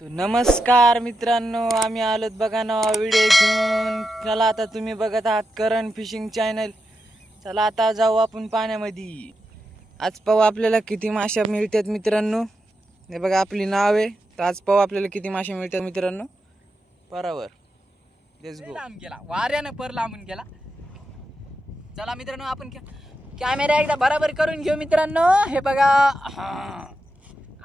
तो नमस्कार मित्रांनो, आम्ही आलोत बघा नवा व्हिडिओ घेऊन. चला आता तुम्ही बघत आहात करण फिशिंग चॅनल. चला आता जाऊ आपण पाण्यामध्ये. आज पाहू आपल्याला किती मासे मिळतात मित्रांनो. हे बघा आपली नाव आहे. तर आज पाहू आपल्याला किती मासे मिळतात मित्रांनो. बरोबर लेट्स गो. लांब गेला वाऱ्यानं, पर लांबून गेला. चला मित्रांनो आपण कॅमेरा एकदा बराबर करून घेऊ मित्रांनो. हे बघा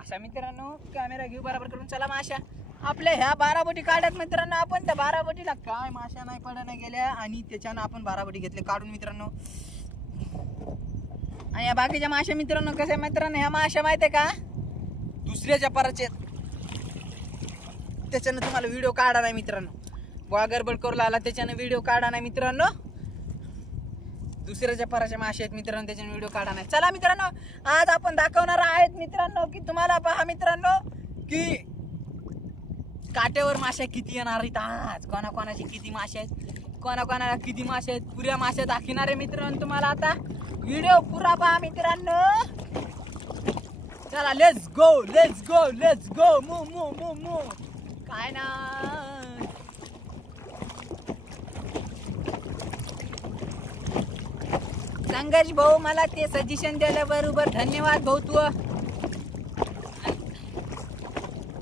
अशा मित्रांनो कॅमेरा घेऊ बराबर करून. चला माशा आपल्या ह्या 12 बोटी काढत मित्रांनो. आपण त्या 12 बोटीला काय माशा नाही पडण्या गेल्या आणि त्याच्यानं आपण 12 बोटी घेतले काढून मित्रांनो. आणि या बाकीच्या माशा मित्रांनो कसे मित्रांनो, ह्या माशा माहिती आहे का दुसऱ्याच्या पराचे, त्याच्यानं तुम्हाला व्हिडिओ काढा नाही मित्रांनो. गोळा गडबड करू लागला त्याच्यानं व्हिडिओ काढा नाही मित्रांनो. दुसऱ्याच्या पराचे मासे आहेत मित्रांनो, त्याच्याने व्हिडिओ काढा नाही. चला मित्रांनो आज आपण दाखवणार आहेत मित्रांनो की तुम्हाला पहा मित्रांनो की काट्यावर मासे किती येणार आहेत आज. कोणाकोणाचे किती मासे आहेत, कोणाकोणाला किती मासे आहेत, पुऱ्या मासे दाखवणार आहे मित्रांनो तुम्हाला. आता व्हिडिओ पुरा पहा मित्रांनो. चला let's go let's go let's go. मू मू मू मू काय ना संघर्ष भाऊ, मला ते सजेशन दिल्याबरोबर धन्यवाद भाऊ तू.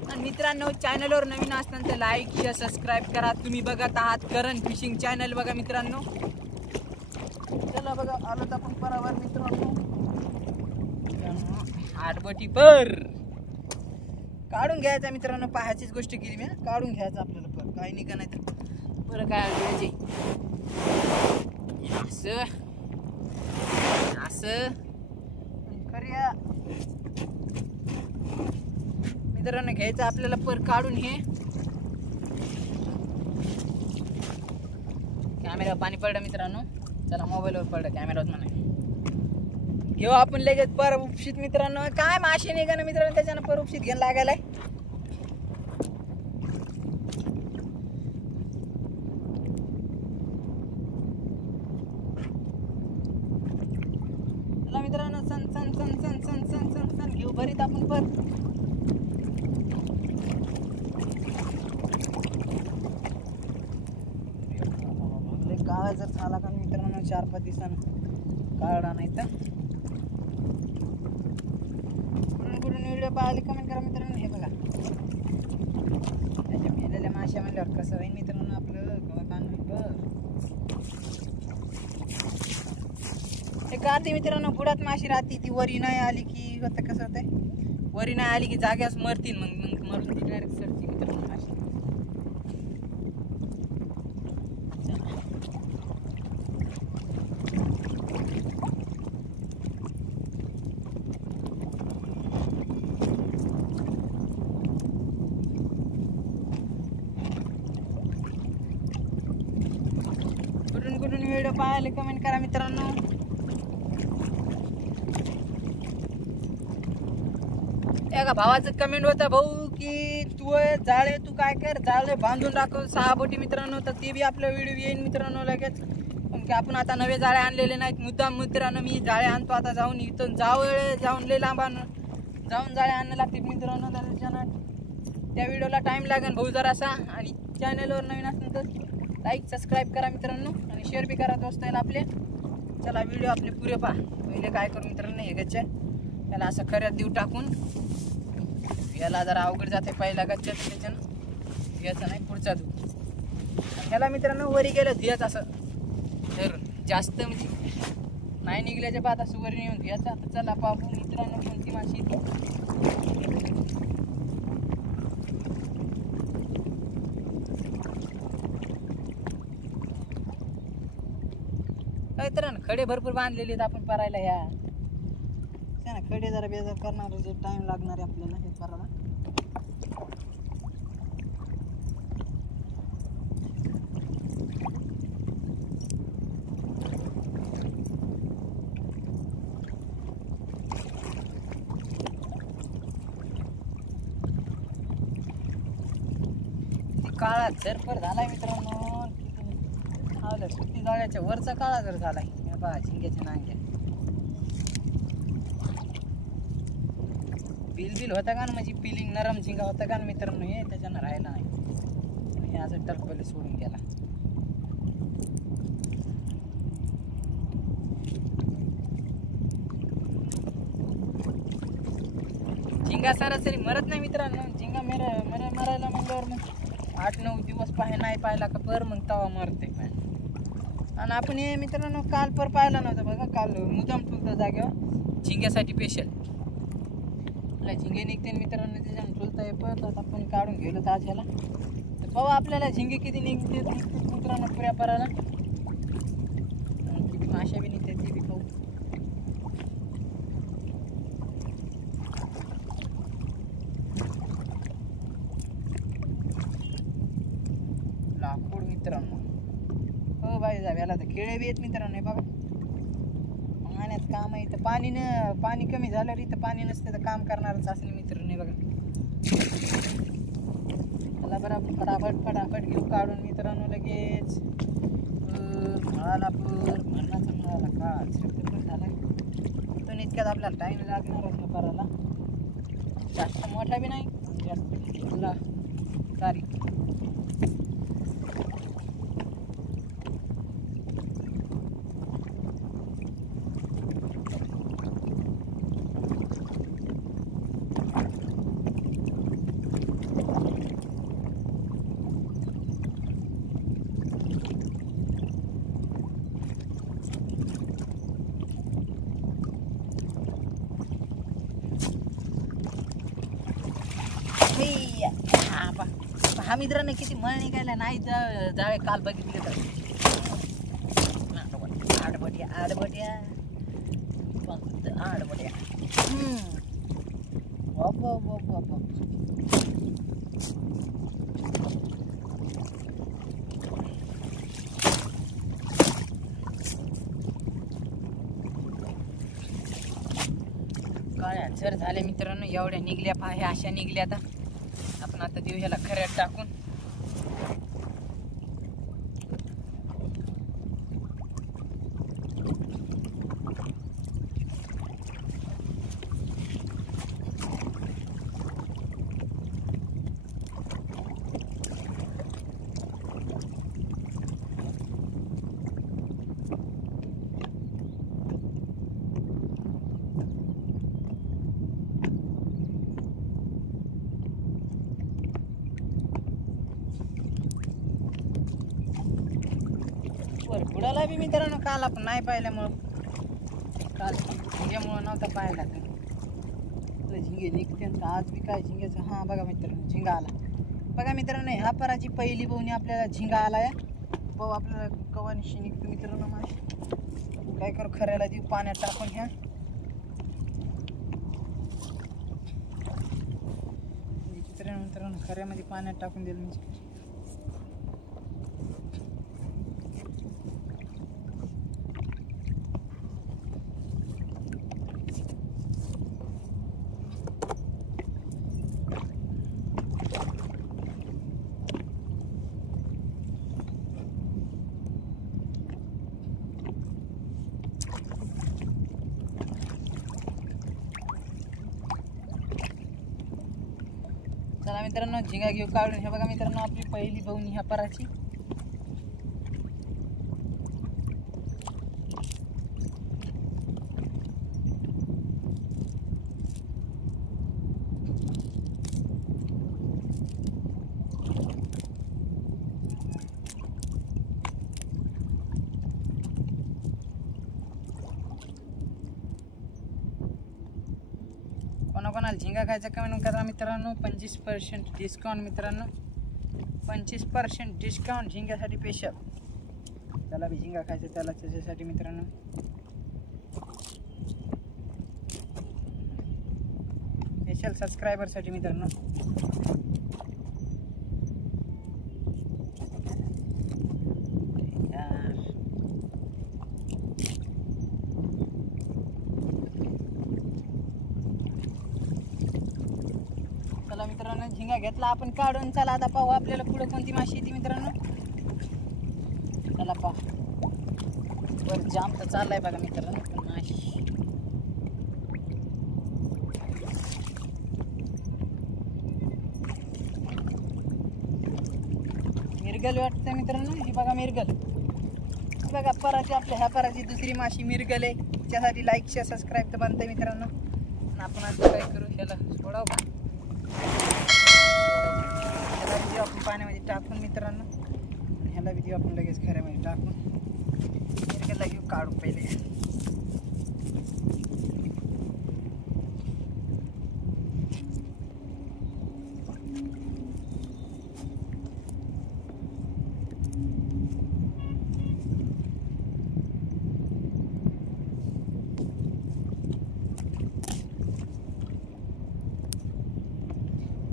आणि मित्रांनो चॅनलवर नवीन असताना लाईक शेअर सबस्क्राईब करा. तुम्ही बघत आहात करण फिशिंग चॅनल. बघा मित्रांनो चला बघा आलोत आपण परावर मित्रांनो. आठबटी पर काढून घ्यायचा मित्रांनो. पाहायचीच गोष्ट केली मी, काढून घ्यायचं आपल्याला पर. काही निघा नाही तर बरं काय घ्यायचे असं असं खऱ्या मित्रांनो घ्यायचं आपल्याला पर काढून. हे कॅमेरा पाणी पडलं मित्रांनो. चला मोबाईलवर पडलं कॅमेरावर म्हणा. घेऊ आपण लगेच पर उपशीत मित्रांनो. काय मासे निघा ना मित्रांनो, त्याच्यानं पर उपशीत घ्यायला लागायलाय. मित्रांनो सन सन सन सन सन सन सन सन घेऊ भरीत आपण पर. काळा जर झाला का मित्रांनो 4-5 दिवसानं काढा नाही तर. कुठून व्हिडिओ पाहिले कमेंट करा मित्रांनो. हे बघा त्याच्या मेलेल्या माश्या म्हणल्यावर कसं होईल मित्रांनो आपलं गवतान होईल. एक अर्धी मित्रांनो बुडात माशी राहते, ती वरी नाही आली की होतं कसं होतंय, वरी नाही आली की जाग्यास मरतील. मग मरून ती डायरेक्ट सरती मित्रांनो माशी. कुठून कुठून व्हिडिओ पाहायला कमेंट करा मित्रांनो. एका भावाचं कमेंट होता भाऊ की तू जाळे तू काय कर, जाळे बांधून दाखव 6 बोटी मित्रांनो. तर ते बी आपलं व्हिडिओ येईल मित्रांनो लगेच. की आपण आता नवे जाळे आणलेले नाहीत मुद्दाम मित्रांनो. मी जाळे आणतो आता जाऊन, इथून जाऊन लय लांब जाऊन जाळे आणणं लागतील मित्रांनो. त्याच्यानं त्या व्हिडिओला टाईम लागेल भाऊ जरासा. आणि चॅनलवर नवीन असेल तर लाईक सबस्क्राईब करा मित्रांनो आणि शेअर बी करा दोस्ताला आपले. चला व्हिडिओ आपले पुरे पहा. पहिले काय करू मित्रांनो, हे गच्च्या त्याला असं खऱ्यात देऊ टाकून. याला जरा अवघड जाते पहिला गच्च्या, त्याच्यानं याचं नाही पुढचा धू. ह्याला मित्रांनो वरी गेलं धियाच असं तर जास्त म्हणजे नाही निघल्याच्या बाद असं वरी येऊन धियाचं. आता चला पाहू मित्रांनो कोणती माशी. मित्रांनो खडे भरपूर बांधलेले आहेत आपण परायला. ह्या खडे जरा बेजार करणार, जे टाइम लागणार आहे आपल्याला हे करायला. काळा झरपर झालाय मित्रांनो. सुट्टी जाळ्याच्या वरचा काळा जर झालाय. बघा झिंग्याच्या नांग्या बिल होता का ना, म्हणजे पिलिंग नरम झिंगा होता का ना मित्रांनो, हे त्याच्यानं राहिला नाही आणि हे असं टरपले सोडून गेला. झिंगा सरासरी मरत नाही मित्रांनो. झिंगा मरायला म्हणल्यावर मग 8-9 दिवस नाही पाहिला का पर मग तवा मरते. आणि आपण हे मित्रांनो काल पर पाहिला नव्हता बघा, काल मुद्दाम ठुलतं जागेवर झिंग्यासाठी स्पेशल झिंगे निघते मित्रांनो, त्याच्यानं ठुलता हे परत आता आपण काढून गेलो आज ह्याला. तर पाहू आपल्याला झिंगे किती निघते मित्रांनो पुऱ्या पराला, किती माशा बी निघते ते बी पाहू. लाकूड मित्रांनो, हो बाई जावे याला तर खेळे बी येत मित्रांनो. हे बघा पाण्यात काम आहे इथं, पाणी कमी झाल्यावर इथं पाणी नसतं तर काम करणारच असं मित्रांनो. बघा त्याला बरं फटाफट घेऊ काढून मित्रांनो लगेच. म्हणायचा का झाला इथून इतक्यात आपल्याला टाईम लागणारच ना करायला. जास्त मोठा बी नाही जास्त तुला सारी. हा मित्रांनो किती मळ निघायला नाही जावे काल बघितले तर. आडबट्या आडबट्या आडबट्या काय जर झाले मित्रांनो. एवढ्या निघल्या पाहे अशा निघल्या. आता आपण आता देऊ ह्याला खऱ्यात टाकून. बुडाला बी मित्रांनो काल आपण नाही पाहिल्यामुळं, काल झिंग्यामुळं नव्हता पाहिला तर झिंगे निघते. आज बी काय झिंग्याचं. हां बघा मित्रांनो झिंगा आला. बघा मित्रांनो ह्या पराची पहिली बोवणी आपल्याला झिंगा आला या. भाऊ आपल्याला कवानीशी निघतो मित्रांनो. माझी काय करू खऱ्याला देऊ पाण्यात टाकून. ह्या मित्रांनो खऱ्यामध्ये पाण्यात टाकून दिलं म्हणजे चला मित्रांनो झिंगा घेऊ काढून. हे बघा मित्रांनो आपली पहिली बवणी ह्या पराची. कोणाकोणाला झिंगा खायचा कमेंट करा मित्रांनो. 25% डिस्काउंट मित्रांनो, 25% डिस्काउंट झिंग्यासाठी स्पेशल. त्याला बी झिंगा खायचं त्याला त्याच्यासाठी मित्रांनो. स्पेशल सबस्क्रायबरसाठी मित्रांनो. मित्रांनो झिंगा घेतला आपण काढून. चला आता पाहू आपल्याला पुढे कोणती माशी येते मित्रांनो. चला पाहू. वर जाम तर चाललाय बघा मित्रांनो माशी. मिरगल वाटतं मित्रांनो. ही बघा मिरगल, ही बघा पराची, आपल्या ह्या पराची दुसरी माशी मिरगल आहे. त्यासाठी लाईक शेअर सबस्क्राईब तर बनतंय मित्रांनो. आणि आपण आता काय करू, ह्याला सोडाव का, ह्याला व्हिडिओ आपण पाण्यामध्ये टाकून मित्रांनो, ह्याला व्हिडिओ आपण लगेच खऱ्यामध्ये टाकून मिरगलला घेऊ काढू पहिले.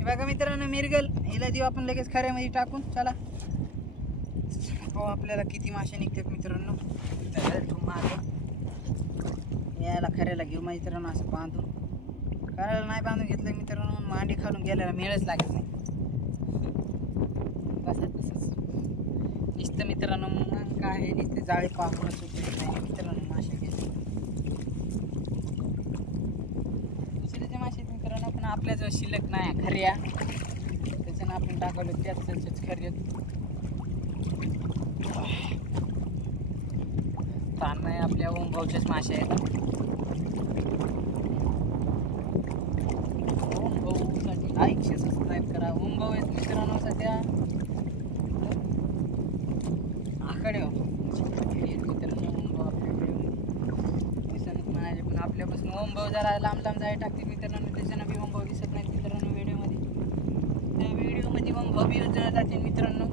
बघा मित्रांनो मिरगल, हिला देऊ आपण लगेच खऱ्यामध्ये टाकून. चला हो, आपल्याला किती मासे निघतात मित्रांनो. याला खऱ्याला घेऊ मित्रांनो, असं बांधून. खऱ्याला नाही बांधून घेतलं मित्रांनो, मांडी खालून गेल्याला मेळच लागत नाही. बसा तसंच नुसतं मित्रांनो, मग काय आहे, नुसते जाळे पाहून सुटत नाही मित्रांनो मासे घेतले. दुसऱ्याचे मासे मित्रांनो, पण आपल्याजवळ शिल्लक नाही खऱ्या, त्याच्यानं आपण टाकवलं त्याच खऱ्यात. ताण नाही, आपल्या ओम भाऊचेच मासे आहेत. ओम भाऊसाठी लाईक शेअर सबस्क्राईब करा. ओम भाऊ आहेत मित्रांनो सध्या आकडे मित्रांनो. ओम भाऊ आपल्याकडे दिसत म्हणाले, पण आपल्यापासून ओम भाऊ जरा लांब लांब जाय टाकते मित्रांनो, त्याच्यानं बी ओम भाऊ दिसत नाही मित्रांनो व्हिडिओमध्ये. त्या व्हिडिओमध्ये ओम भाऊ बी जाते मित्रांनो.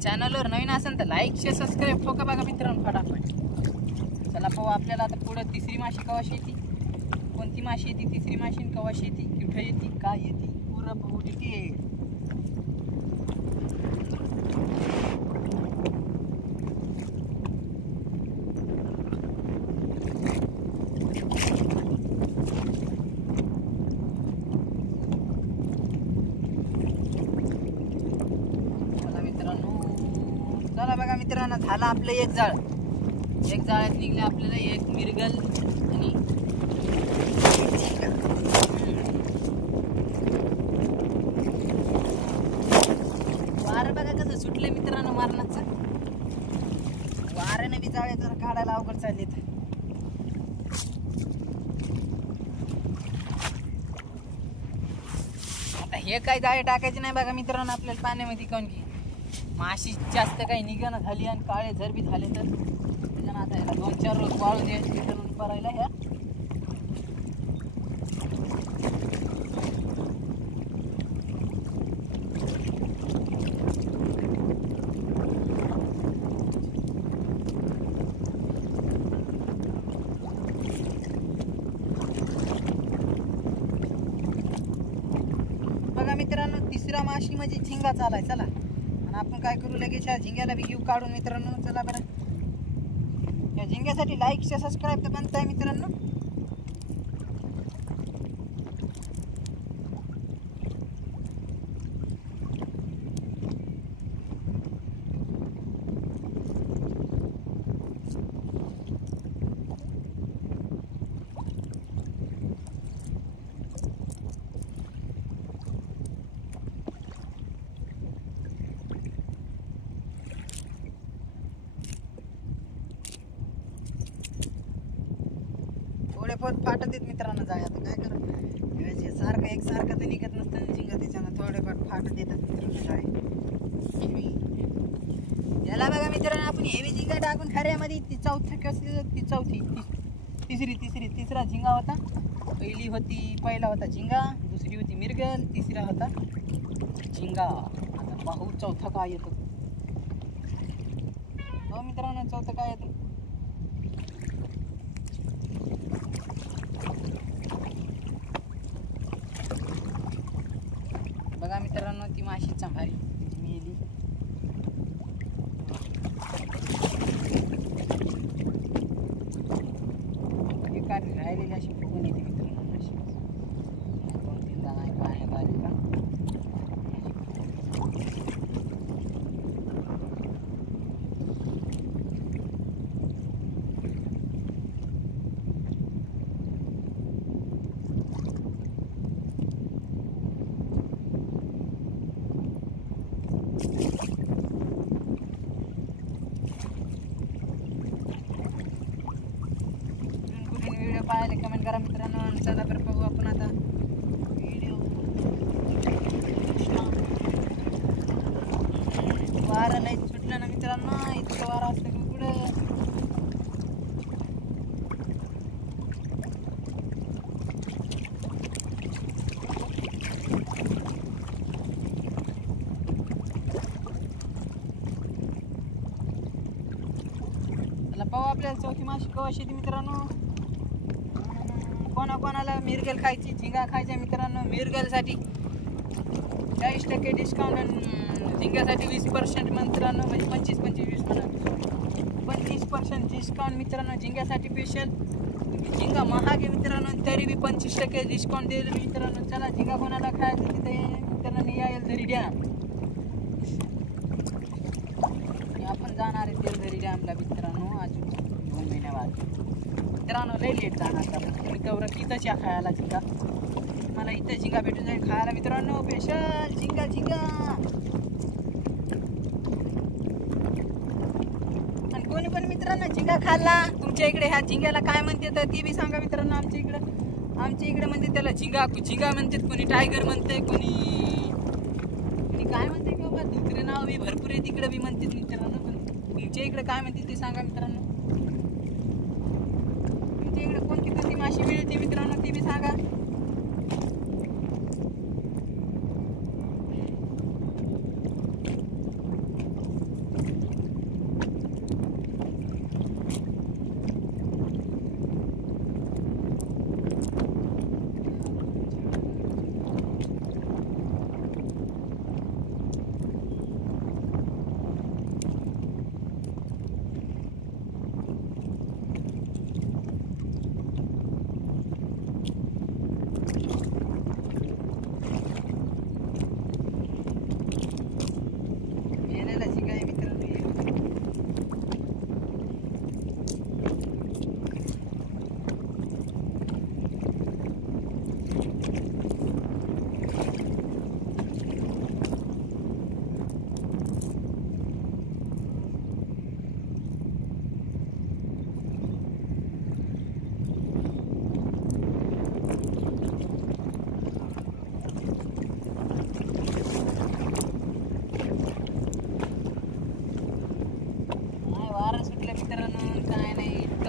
चॅनलवर नवीन असेल तर लाईक शेअर सबस्क्राईब ठोका बघा मित्रांनो फटाफट. चला पाहू आपल्याला आता पुढं तिसरी माशी कवाशी येते, कोणती माशी येते तिसरी माशी, कवाशी येते, कुठं येते, काय येते, पुरं पाहू देते. चला बघा मित्रांनो, झालं आपलं एक जाळ. एक जाळ्यात निघले आपल्याला एक मिरगल आणि वारं बघा कसं सुटलं मित्रांनो मारणाचं. वाऱ्याने बी जाळे जरा काढायला अवघड चाललेत. आता हे काही जाळे टाकायचे नाही बघा मित्रांनो आपल्याला पाण्यामध्ये, काऊन की माशी जास्त काही निघणं झाली आणि काळे झर बी झाले तर त्याच्यानं आता ह्याला 2-4 रोज वाळू द्यायचे मित्रांनो परायला. ह्या बघा मित्रांनो, तिसरा माशी म्हणजे झिंगा चालाय. चला आपण काय करू, लगेच ह्या झिंग्याला बी घेऊ काढून मित्रांनो. चला बरं, या झिंग्यासाठी लाईक शेअर सबस्क्राईब तर बनताय मित्रांनो. थोडेफार फाटत आहेत मित्रांनो जाळे. आता काय करू, सारखं एकसारखं तर निघत नसतं झिंगा, त्याच्यानं थोडेफार फाटत येतात मित्रांनो जाळे. याला बघा मित्रांनो, आपण हेवी झिंगा टाकून खऱ्यामध्ये ती चौथी कसली, ती चौथी तिसरा झिंगा होता. पहिला होता झिंगा, दुसरी होती मिरगल, तिसरा होता झिंगा. आता पाहू चौथा काय येतो. हो मित्रांनो, चौथा काय येतो बघा मित्रांनो. ती माशी चांभारी मेली. एखादी राहिलेली अशी फुगून येते मित्रांनो. अशी 2-3 दाणे पाण्यात आले का पाहायला कमेंट करा मित्रांनो. आणि चला बरं बघू आपण आता व्हिडिओ. वारा नाही सुटलं ना मित्रांनो, इतकं वारा असतं का पुढं. पाहू आपल्याला चौथी माशी कवा शेती मित्रांनो. कोणाला मिरगेल खायची, झिंगा खायच्या मित्रांनो. मिरगेलसाठी 40% डिस्काउंट आणि झिंग्यासाठी 20% मित्रांनो, म्हणजे 25-25 म्हणा 25% डिस्काउंट मित्रांनो झिंग्यासाठी स्पेशल. झिंगा महाग आहे मित्रांनो, तरी बी 25% डिस्काउंट देईल मित्रांनो. चला झिंगा कोणाला खायचं तिथे मित्रांनो या एलधरी डॅम. आपण जाणार आहे तेलधरी डॅमला मित्रांनो अजून 2 महिन्याबाद मित्रांनो. लई लेट जाणार का तुम्ही तेवढं इथंच या खायला झिंगा. मला इथं झिंगा भेटून जाईल खायला मित्रांनो. स्पेशल झिंगा. आणि कोणी पण मित्रांनो झिंगा खाल्ला तुमच्या इकडे, ह्या झिंग्याला काय म्हणते तर ती बी सांगा मित्रांनो. आमच्या इकडे म्हणते त्याला झिंगा म्हणतात, कोणी टायगर म्हणते, कोणी काय म्हणते बाबा. दुसरे नाव बी भरपूर आहे तिकडे बी म्हणतात मित्रांनो. पण तुमच्या इकडे काय म्हणते ते सांगा मित्रांनो. तुमच्या इकडे कोणती माशी मिळते मित्रांनो ती बी सांगा.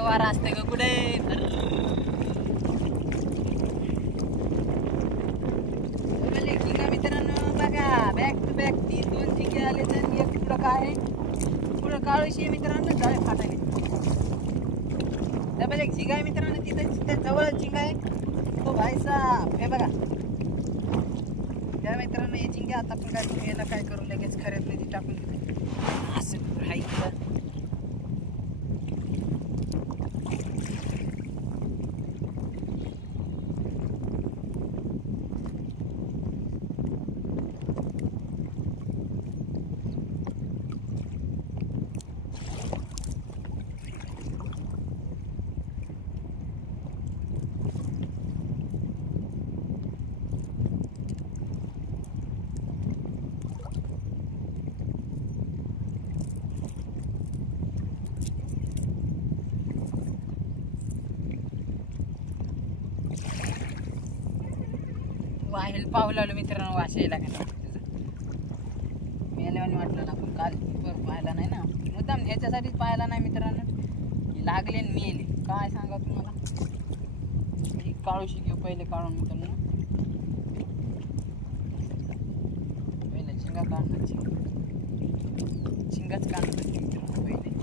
वारा असते का कुठे. झिंगा मित्रांनो बघा बॅक टू बॅक 2 झिंगे आले तर एक पुढं काय पुढं काळूशी मित्रांनो जाळे फाटायले. डबल एक झिंगा आहे मित्रांनो तिथं जवळच झिंगा आहे तो भाईसा हे बघा. त्या मित्रांनो हे झिंगे आता आपण काय करू, याला काय करू लगेच खऱ्यातले टाकून देऊ असं राहायचं. वाहेल पाहू लागलो मित्रांनो. वाशायला का मेल्यावानी वाटलं ना, पण काल पाहायला नाही ना मुद्दाम ह्याच्यासाठीच पाहायला नाही मित्रांनो. लागले आणि मेले काय सांगा तुम्हाला. काळूशी घेऊ पहिले काढून मित्रांनो. पहिले झिंगा काढणार, झिंगाच काढणार मित्रांनो पहिले.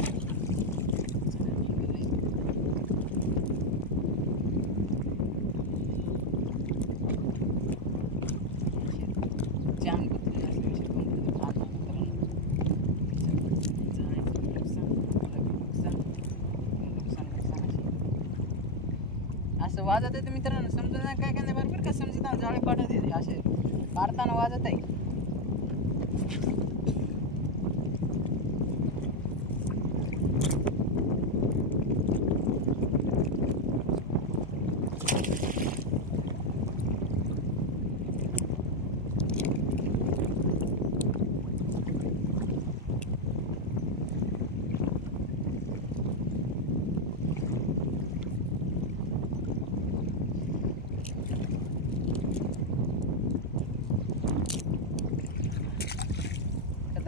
असं वाजत आहे मित्रांनो. समजून नाही काय काय बरोबर का समजत जाळे पाठवत येते असे काढताना वाजत आहे.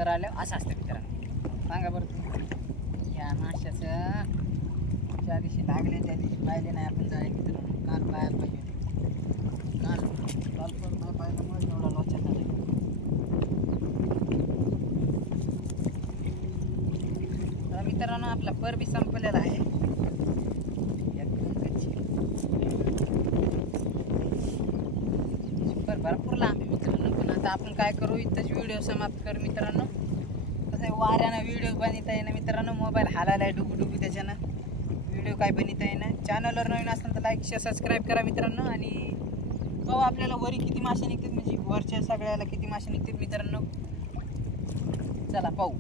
बाजार आल्यावर असं असतं मित्रांनो. सांगा बरं तुम्ही या माशाचं ज्या दिवशी लागले त्या दिवशी पाहिले नाही आपण जाईल मित्रांनो. काल पाहायला पाहिजे काल पण नाही पाहिल्यामुळे एवढा लोचा झाला. तर मित्रांनो आपला पर बी संपलेला आहे. पर भरपूर लांब आहे मित्रांनो. पण आता आपण काय करू इथंच व्हिडिओ समाप्त करू मित्रांनो. तसं वाऱ्यानं व्हिडिओ बनवता येईना मित्रांनो. मोबाईल हालायला आहे डुबू त्याच्यानं व्हिडिओ काय बनवता येईना. चॅनलवर नवीन असेल तर लाईक शेअर सबस्क्राईब करा मित्रांनो. आणि पाहू आपल्याला वरी किती मासे निघतात म्हणजे वरच्या सगळ्याला किती मासे निघतात मित्रांनो. चला पाहू.